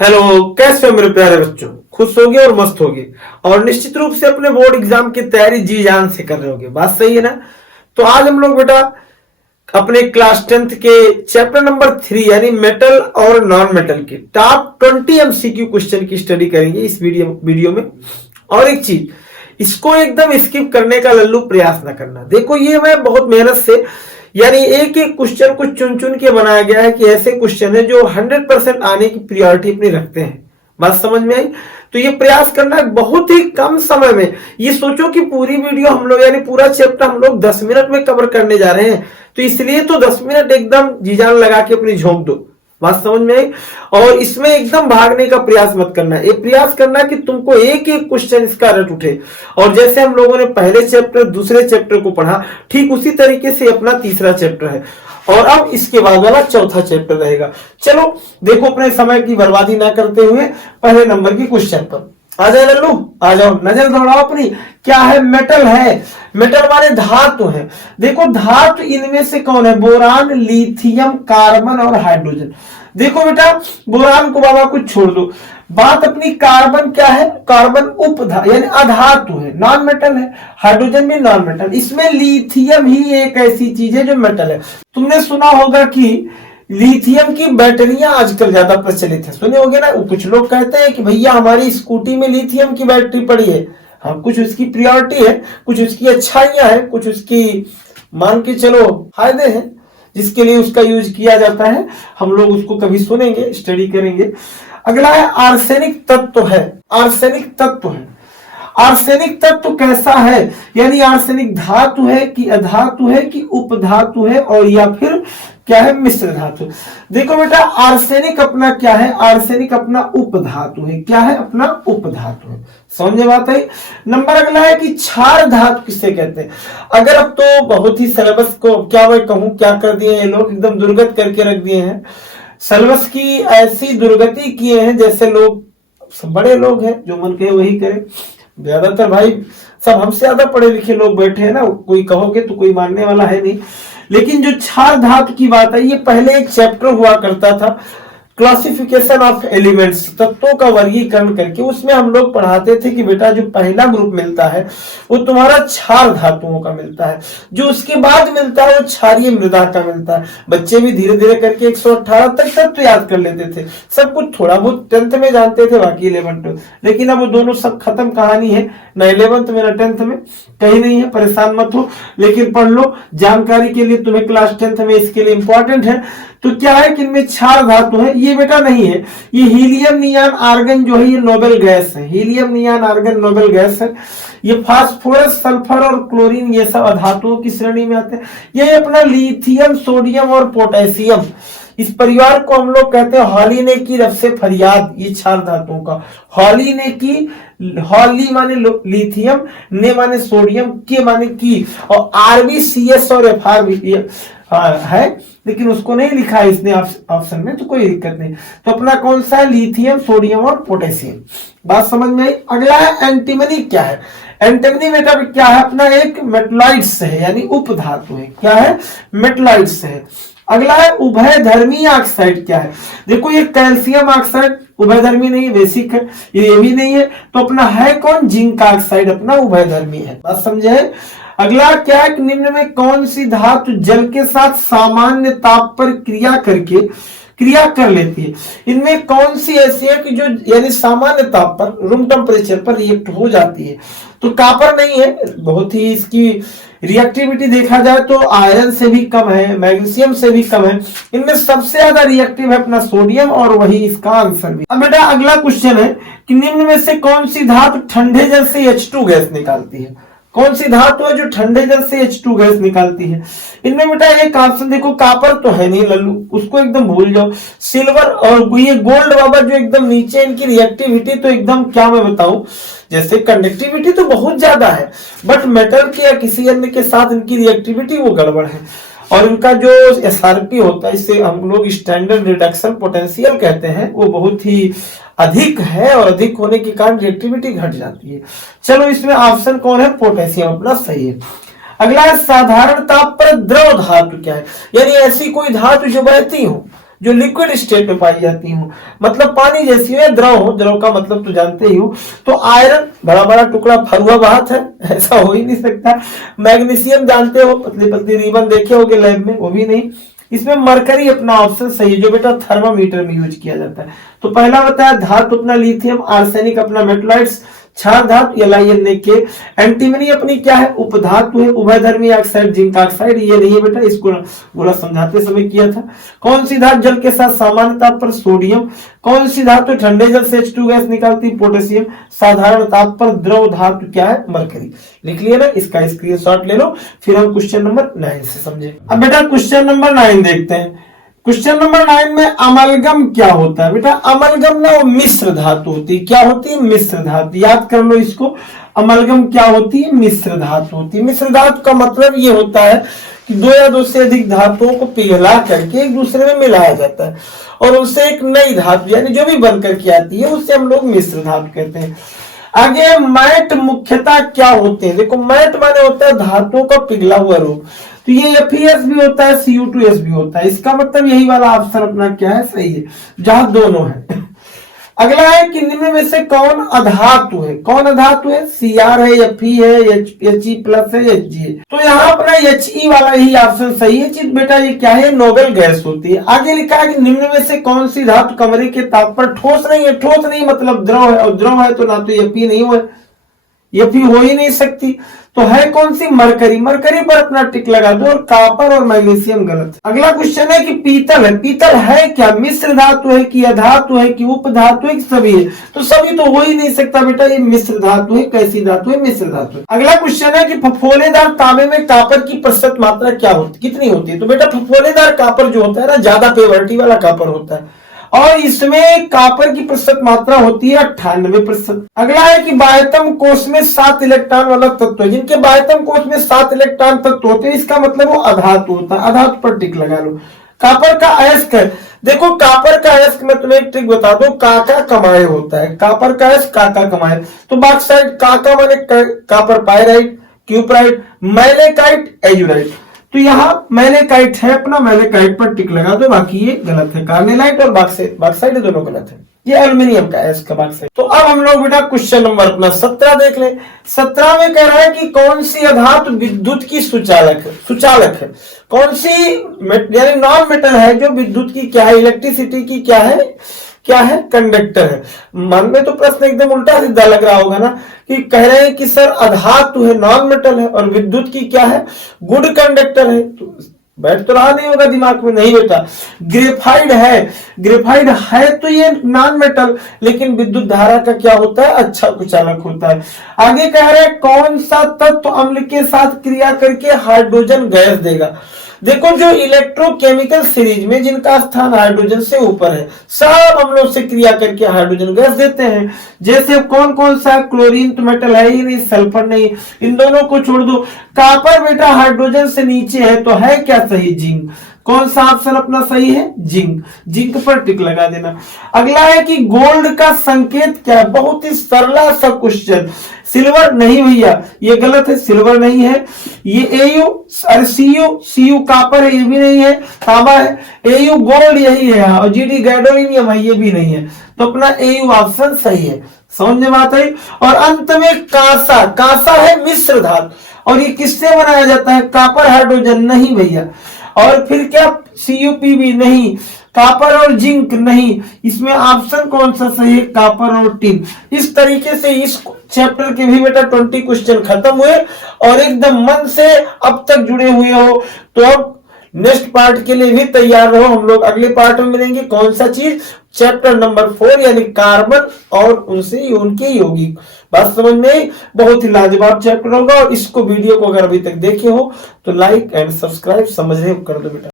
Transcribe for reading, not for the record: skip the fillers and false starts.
Hello, कैसे हो मेरे प्यारे बच्चों। खुश होगे और मस्त होगे और निश्चित रूप से अपने बोर्ड एग्जाम की तैयारी जी जान से कर रहे होगे। बात सही है ना। तो आज हम लोग बेटा अपने क्लास 10th के चैप्टर नंबर 3 यानी मेटल और नॉन मेटल के टॉप 20 एमसीक्यू क्वेश्चन की स्टडी करेंगे इस वीडियो में। और एक चीज, इसको एकदम स्किप करने का लल्लू प्रयास ना करना। देखो, ये मैं बहुत मेहनत से यानी एक एक क्वेश्चन को चुन चुन के बनाया गया है कि ऐसे क्वेश्चन है जो 100% आने की प्रायोरिटी अपनी रखते हैं। बात समझ में आई। तो ये प्रयास करना है बहुत ही कम समय में। ये सोचो कि पूरी वीडियो हम लोग यानी पूरा चैप्टर हम लोग 10 मिनट में कवर करने जा रहे हैं, तो इसलिए तो 10 मिनट एकदम जी जान लगा के अपनी झोंक दो। बात समझ में आई। और इसमें एकदम भागने का प्रयास मत करना। ये प्रयास करना कि तुमको एक एक क्वेश्चन इसका रट उठे। और जैसे हम लोगों ने पहले चैप्टर दूसरे चैप्टर को पढ़ा, ठीक उसी तरीके से अपना तीसरा चैप्टर है और अब इसके बाद वाला चौथा चैप्टर रहेगा। चलो देखो, अपने समय की बर्बादी ना करते हुए पहले नंबर की क्वेश्चन पर आ जाए लल्लू, आ जाओ, नजर दौड़ाओ अपनी। क्या है? मेटल है। मेटल माने धातु है। देखो, धातु इनमें से कौन है? बोरान, लिथियम, कार्बन और हाइड्रोजन। देखो बेटा, बोरान को बाबा कुछ छोड़ दो। बात अपनी कार्बन क्या है? कार्बन यानी अधातु है, नॉन मेटल है। हाइड्रोजन भी नॉन मेटल। इसमें लिथियम ही एक ऐसी चीज है जो मेटल है। तुमने सुना होगा कि लिथियम की बैटरियां आजकल ज्यादा प्रचलित है, सुने होगे ना। कुछ लोग कहते हैं कि भैया हमारी स्कूटी में लिथियम की बैटरी पड़ी है। हाँ, कुछ उसकी प्रायोरिटी है, कुछ उसकी अच्छाइयां हैं, कुछ उसकी मान के चलो फायदे हैं जिसके लिए उसका यूज किया जाता है। हम लोग उसको कभी सुनेंगे, स्टडी करेंगे। अगला है आर्सेनिक तत्व है। आर्सेनिक तत्व है। आर्सेनिक तत्व कैसा है? यानी आर्सेनिक धातु है कि अधातु है कि उपधातु है और या फिर क्या है? मिश्र धातु। देखो बेटा, आर्सेनिक अपना क्या है? आर्सेनिक अपना उपधातु है। क्या है? अपना उपधातु है। समझे बात है। नंबर अगला है कि क्षार धातु किसे कहते हैं? अगर अब तो बहुत ही सिलेबस को क्या मैं कहूं क्या कर दिए ये लोग, एकदम दुर्गत करके रख दिए हैं। सिलेबस की ऐसी दुर्गति किए हैं जैसे लोग बड़े लोग हैं, जो मन कहे वही करें। ज्यादातर भाई सब हमसे ज्यादा पढ़े लिखे लोग बैठे हैं ना, कोई कहोगे तो कोई मानने वाला है नहीं। लेकिन जो क्षार धातु की बात है, ये पहले एक चैप्टर हुआ करता था, क्लासिफिकेशन ऑफ एलिमेंट्स, तत्वों का वर्गीकरण करके। उसमें हम लोग पढ़ाते थे कि बेटा जो पहला ग्रुप मिलता है वो तुम्हारा क्षार धातुओं का मिलता है, जो उसके बाद मिलता है वो क्षारीय मृदा का मिलता है। बच्चे भी धीरे धीरे करके 118 तक तत्व याद कर लेते थे, सब कुछ थोड़ा बहुत 10th में जानते थे, बाकी 11th। लेकिन अब वो दोनों सब खत्म कहानी है, ना 11th में ना 10th में, कहीं नहीं है, परेशान मत हो। लेकिन पढ़ लो, जानकारी के लिए तुम्हें क्लास 10th में इसके लिए इंपॉर्टेंट है। तो क्या है कि इनमें क्षार धातु है। ये बेटा नहीं है, ये हीलियम, नियान, आर्गन जो है ये नोबेल गैस है। हीलियम, नियान, आर्गन नोबेल गैस है। ये फास्फोरस, सल्फर और क्लोरीन ये सब अधातुओं की श्रेणी में आते हैं। ये अपना लिथियम, सोडियम और पोटेशियम, इस परिवार को हम लोग कहते हैं हॉली ने की रफ से फरियाद। ये क्षार धातुओं का हॉली ने की, हॉली माने लिथियम, ने माने सोडियम, के माने की, और आरबीसीएस और एफआरबी है, लेकिन उसको नहीं लिखा है इसने ऑप्शन में, तो कोई दिक्कत नहीं। तो अपना कौन सा है? लिथियम, सोडियम और पोटेशियम। बात समझ में आई। अगला है एंटीमनी। क्या है एंटीमनी? बेटा क्या है? अपना एक मेटलाइट्स है, यानी उपधातु है। क्या है? मेटलाइट्स है। अगला है उभयधर्मी ऑक्साइड। क्या है? देखो, ये कैल्शियम ऑक्साइड उभयधर्मी नहीं है, बेसिक है। ये भी नहीं है, तो अपना है कौन? जिंक ऑक्साइड अपना उभयधर्मी है। बात समझे। अगला क्या है? निम्न में कौन सी धातु जल के साथ सामान्य ताप पर क्रिया कर लेती है? इनमें कौन सी ऐसी है कि जो यानी सामान्य ताप पर, रूम टेम्परेचर पर रिएक्ट हो जाती है? तो कॉपर नहीं है, बहुत ही इसकी रिएक्टिविटी देखा जाए तो आयरन से भी कम है, मैग्नीशियम से भी कम है। इनमें सबसे ज्यादा रिएक्टिव है अपना सोडियम, और वही इसका आंसर भी। अब बेटा अगला क्वेश्चन है कि निम्न में से कौन सी धातु ठंडे जल से H2 गैस निकालती है? कौन सी धातु है जो ठंडे जल से H2 गैस निकालती है? इनमें बेटा एक ऑप्शन देखो, कॉपर तो है नहीं लल्लू, उसको एकदम भूल जाओ। सिल्वर और ये गोल्ड बाबा जो एकदम नीचे, इनकी रिएक्टिविटी तो एकदम क्या मैं बताऊं, जैसे कंडक्टिविटी तो बहुत ज्यादा है, बट मेटल के या किसी अन्य के साथ इनकी रिएक्टिविटी वो गड़बड़ है। और इनका जो एसआरपी होता है, इसे हम लोग स्टैंडर्ड रिडक्शन पोटेंशियल कहते हैं, वो बहुत ही अधिक है और अधिक होने के कारण रिएक्टिविटी घट जाती है। चलो इसमें ऑप्शन कौन है? पोटेशियम अपना सही है। अगला है साधारण ताप पर द्रव धातु। क्या है? यानी ऐसी कोई धातु जो बहती हो, जो लिक्विड स्टेट में पाई जाती हो, मतलब पानी जैसी हो या द्रव हो, द्रव का मतलब तो जानते ही हो। तो आयरन बड़ा बड़ा टुकड़ा फरुआ बात है, ऐसा हो ही नहीं सकता। मैग्नीशियम जानते हो, पतली पतली रिबन देखे होगे लैब में, वो भी नहीं। इसमें मरकरी अपना ऑप्शन सही है, जो बेटा थर्मामीटर में यूज किया जाता है। तो पहला बताया धातु अपना लिथियम, आर्सेनिक अपना मेटलाइट्स, क्षार धातु के, एंटीमनी अपनी क्या है, उपधातु है, उभयधर्मी ऑक्साइड जिंक ऑक्साइड, ये नहीं है बेटा, इसको गोला समझाते समय किया था। कौन सी धातु जल के साथ सामान्य ताप पर, सोडियम। कौन सी धातु ठंडे जल से H2 गैस निकालती, पोटेशियम। साधारण ताप पर द्रव धातु क्या है, मरकरी। लिख लिया ना, इसका स्क्रीनशॉट ले लो, फिर हम क्वेश्चन नंबर 9 से समझे। अब बेटा क्वेश्चन नंबर 9 देखते हैं। क्वेश्चन नंबर 9 में अमलगम क्या होता है बेटा? अमलगम ना वो मिश्र धातु होती है। क्या होती है? मिश्र धातु। याद कर लो इसको, अमलगम क्या होती है? मिश्र धातु होती है। मिश्र धातु का मतलब ये होता है कि दो या दो से अधिक धातुओं को पिघला करके एक दूसरे में मिलाया जाता है और उससे एक नई धातु यानी जो भी बनकर के आती है उसे हम लोग मिश्र धातु कहते हैं। आगे मैट मुख्यतः क्या होते हैं? देखो मैट माने होता है धातुओं का पिघला हुआ रूप, तो ये FeS भी होता है, Cu2S भी होता है। इसका मतलब यही वाला ऑप्शन अपना क्या है, सही है, जहां दोनों है। अगला है कि निम्न में से कौन अधातु है? कौन अधातु है? Cr है, Fe है, He प्लस है, Hg है। तो यहाँ अपना He वाला ही ऑप्शन सही है। चित बेटा ये क्या है, नोबेल गैस होती है। आगे लिखा है कि निम्न में से कौन सी धातु कमरे के ताप पर ठोस नहीं है? ठोस नहीं मतलब द्रव है, और द्रव है तो ना तो Fe नहीं हो, Fe हो ही नहीं सकती। तो है कौन सी? मरकरी। मरकरी पर अपना टिक लगा दो, और कापर और मैग्नीशियम गलत। अगला क्वेश्चन है कि पीतल है। पीतल है क्या? मिश्र धातु है कि अधातु है कि उपधातु है कि सभी है? तो सभी तो हो ही नहीं सकता बेटा, ये मिश्र धातु है। कैसी धातु है? मिश्र धातु है। अगला क्वेश्चन है कि फफोलेदार तांबे में कापर की प्रतिशत मात्रा क्या होती, कितनी होती है? तो बेटा फफोलेदार कापर जो होता है ना, ज्यादा पेवर्टी वाला कापर होता है, और इसमें कापर की प्रतिशत मात्रा होती है 98%। अगला है कि बाह्यतम कोष में 7 इलेक्ट्रॉन वाला तत्व है। जिनके बाह्यतम कोष में 7 इलेक्ट्रॉन तत्व होते हैं, इसका मतलब वो अधातु होता है। अधातु पर टिक लगा लो। कापर का अयस्क है। देखो कापर का अयस्क में तुम्हें एक ट्रिक बता दो, काका कमाए होता है। कापर का अयस्क काका कमाए, तो बॉक्साइट काका माने कापर पायराइट, क्यूपराइट, मैलेकाइट, एजुराइट। तो यहाँ मैलेकाइट है अपना, मैलेकाइट पर टिक लगा दो, बाकी ये गलत है। कार्नेलाइट और बॉक्साइट दोनों गलत है। ये एल्यूमिनियम का है, इसका बॉक्साइट। तो अब हम लोग बेटा क्वेश्चन नंबर अपना 17 देख ले। 17 में कह रहा है कि कौन सी अधातु विद्युत की सुचालक है? सुचालक है कौन सी? यानी नॉन मेटल है जो विद्युत की क्या है, इलेक्ट्रिसिटी की क्या है, क्या है, कंडक्टर है। मन में तो प्रश्न एकदम उल्टा सीधा लग रहा होगा ना, कि कह रहे हैं कि सर अधातु है, नॉन मेटल है, और विद्युत की क्या है, गुड कंडक्टर है। तो बैठ तो रहा नहीं होगा दिमाग में, नहीं बेटा। ग्रेफाइड है, ग्रेफाइड है तो ये नॉन मेटल, लेकिन विद्युत धारा का क्या होता है, अच्छा कुचालक होता है। आगे कह रहे हैं कौन सा तत्व अम्ल के साथ क्रिया करके हाइड्रोजन गैस देगा? देखो जो इलेक्ट्रोकेमिकल सीरीज में जिनका स्थान हाइड्रोजन से ऊपर है, सब अम्लों से क्रिया करके हाइड्रोजन गैस देते हैं। जैसे कौन कौन सा? क्लोरीन तो मेटल है ही नहीं, सल्फर नहीं, इन दोनों को छोड़ दो। कापर बेटा हाइड्रोजन से नीचे है, तो है क्या सही? जिंक। कौन सा ऑप्शन अपना सही है? जिंक। जिंक पर टिक लगा देना। अगला है कि गोल्ड का संकेत क्या है? बहुत ही सरला सा क्वेश्चन। सिल्वर नहीं भैया, ये गलत है, सिल्वर नहीं है। ये एयू और सीयू कापर है, ये भी नहीं है। तांबा है। एयू गोल्ड यही है, और जीडी गैडोलिनियम है, ये भी नहीं है। तो अपना एयू ऑप्शन सही है। समझ में बात आई। और अंत में कांसा। कांसा है मिश्र धातु, और ये किससे बनाया जाता है? कापर हाइड्रोजन नहीं भैया। और फिर क्या? CuP भी नहीं। कापर और जिंक नहीं। इसमें ऑप्शन कौन सा सही है? कापर और टिन। इस तरीके से इस चैप्टर के भी बेटा 20 क्वेश्चन खत्म हुए, और एकदम मन से अब तक जुड़े हुए हो तो अब नेक्स्ट पार्ट के लिए भी तैयार रहो। हम लोग अगले पार्ट में मिलेंगे। कौन सा चीज? चैप्टर नंबर 4 यानी कार्बन और उनसे उनके यौगिक। बात समझ में? बहुत ही लाजवाब चैप्टर होगा, और इसको वीडियो को अगर अभी तक देखे हो तो लाइक एंड सब्सक्राइब समझ रहे हो कर दो बेटा।